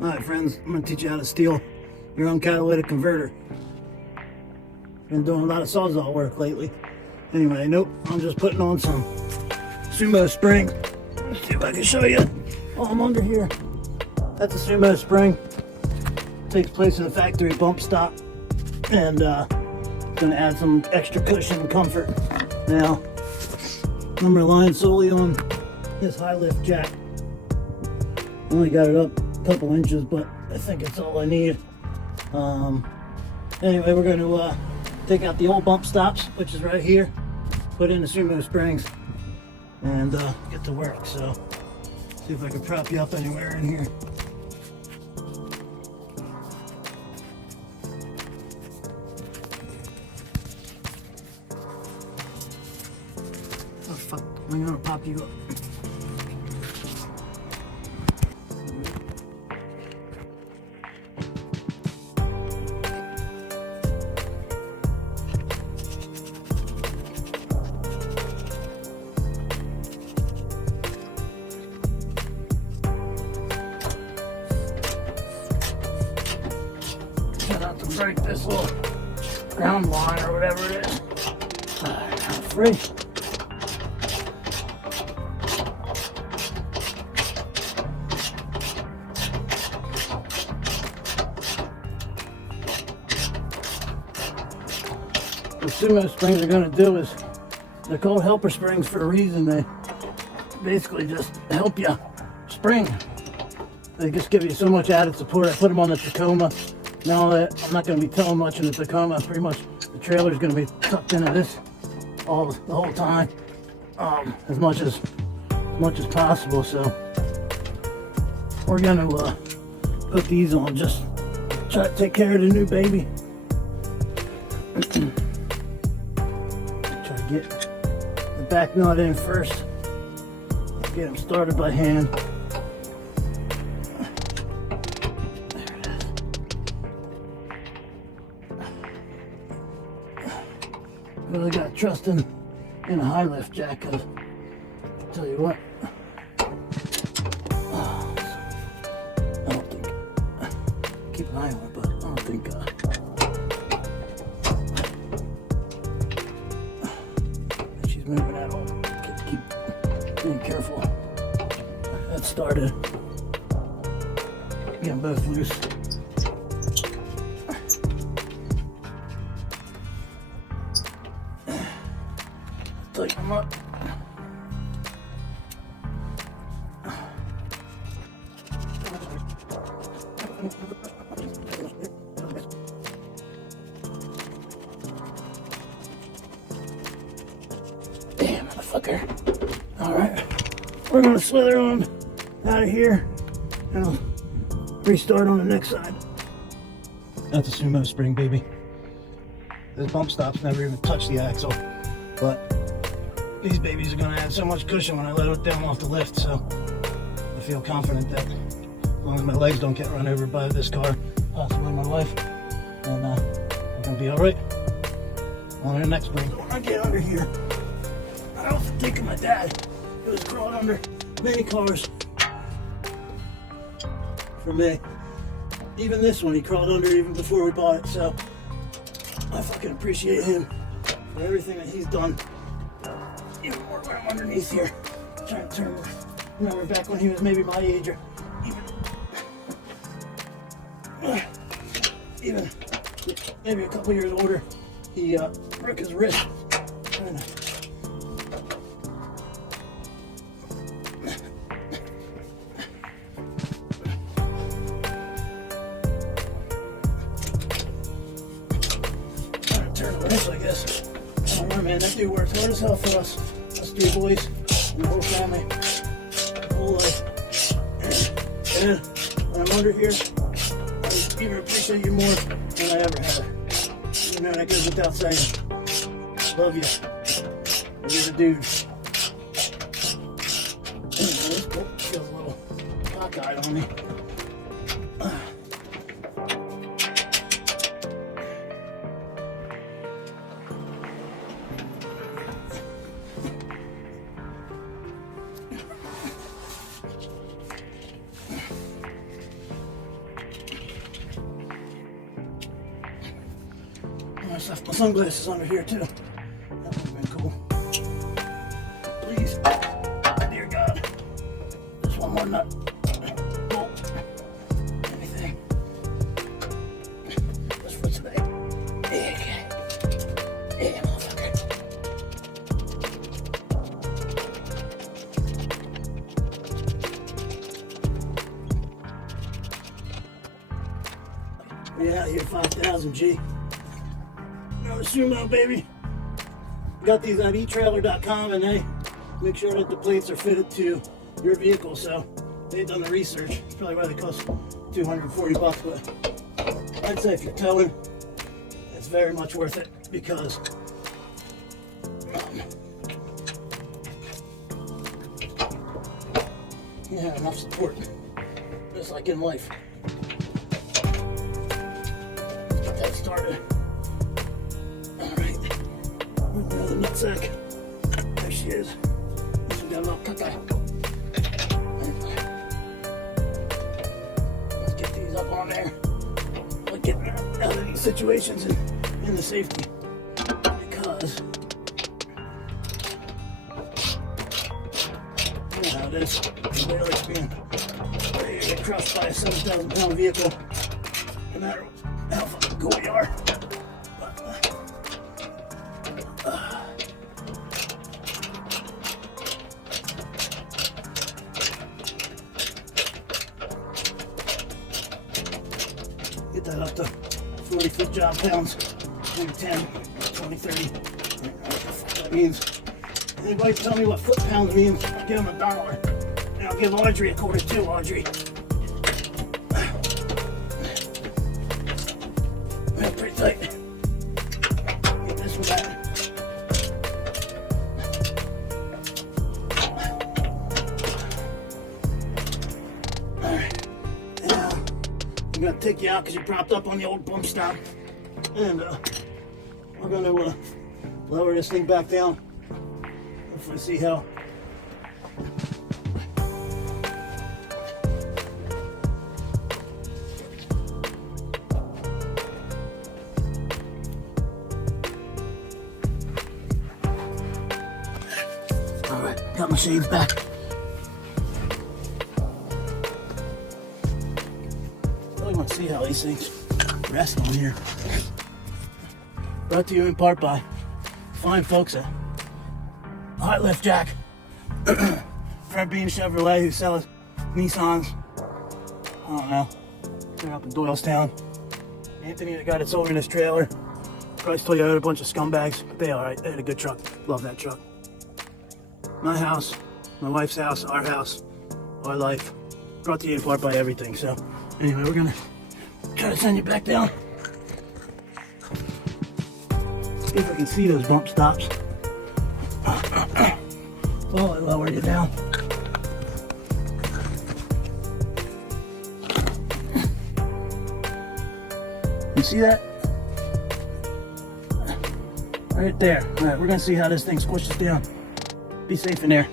Alright friends, I'm going to teach you how to steal your own catalytic converter. Been doing a lot of sawzall work lately. Anyway, nope, I'm just putting on some Sumo spring. Let's see if I can show you. Oh, I'm under here. That's a Sumo spring. Takes place in a factory bump stop. And it's going to add some extra cushion and comfort. Now, I'm relying solely on this high lift jack. Only got it up couple inches, but I think it's all I need. Anyway, we're going to take out the old bump stops, which is right here, put in the Sumo springs, and get to work. So, see if I can prop you up anywhere in here. Oh fuck, I'm gonna pop you up. Not to break this little ground line or whatever it is. I'm free. What Sumo springs are going to do is, they're called helper springs for a reason. They basically just help you spring. They just give you so much added support. I put them on the Tacoma. Now that I'm not going to be towing much in the Tacoma, pretty much the trailer is going to be tucked into this the whole time, as much as possible. So we're going to put these on, just try to take care of the new baby. Try to get the back nut in first. Get them started by hand. Really got to trust in a high lift jack, because I'll tell you what, I don't think, keep an eye on it, but I don't think she's moving at all. Keep being careful. That started getting both loose. Tighten them up. Damn, motherfucker. Alright, we're gonna slither on out of here and I'll restart on the next side. That's a Sumo spring, baby. This bump stop's never even touched the axle, but these babies are going to add so much cushion when I let it down off the lift, so I feel confident that as long as my legs don't get run over by this car, possibly my wife, then I'm going to be alright. On to the next one. When I get under here, I often think of my dad, who was crawled under many cars for me. Even this one he crawled under even before we bought it, so I fucking appreciate him for everything that he's done. Even more when I'm underneath here. Trying to turn, remember back when he was maybe my age, or even maybe a couple years older, he broke his wrist. Trying to turn the wrist, I guess. I don't know, man, that dude works hard as hell for us three boys, and the whole family, the whole life. And when I'm under here, I even appreciate you more than I ever have. You know, that goes without saying. Love you. You're the dude. Anyway, this boat feels a little cockeyed on me. left my sunglasses under here too. That would have been cool. Please, dear God, just one more nut. Bolt. Anything. Just for today. Yeah, motherfucker. Yeah, here 5,000 G. Another Sumo, baby. Got these at eTrailer.com, and they make sure that the plates are fitted to your vehicle. So they've done the research. It's probably why they cost $240, but I'd say if you're towing, it's very much worth it because you have enough support, just like in life. That started. Alright. Another nutsack. There she is. This one got a little caca. Let's get these up on there. Let's get out of these situations and in the safety. Because you know how it is. Nobody likes being ready to get crushed by a 7,000-pound vehicle. No matter how fucking cool you are. Get that up to 40 foot job pounds, 2010, 2030. What the fuck that means. Anybody tell me what foot pounds means, I'll give them $1. And I'll give Audrey a quarter too, Audrey. Pretty tight. Get this one back. Alright. Now, I'm going to take you out because you propped up on the old bump stop. And we're going to lower this thing back down. Hopefully see how. Alright, got my shades back. Really want to see how these things rest on here. Brought to you in part by fine folks at Hot Lift Jack. Fred Bean Chevrolet, who sells Nissans. I don't know. They're up in Doylestown. Anthony, the guy that sold me this trailer. Price Toyota, a bunch of scumbags. But they alright. They had a good truck. Love that truck. My house, my wife's house, our life. Brought to you in part by everything. So, anyway, we're gonna try to send you back down. See if I can see those bump stops. While I lower you down. You see that? Right there. Alright, we're gonna see how this thing squishes down. Be safe in there.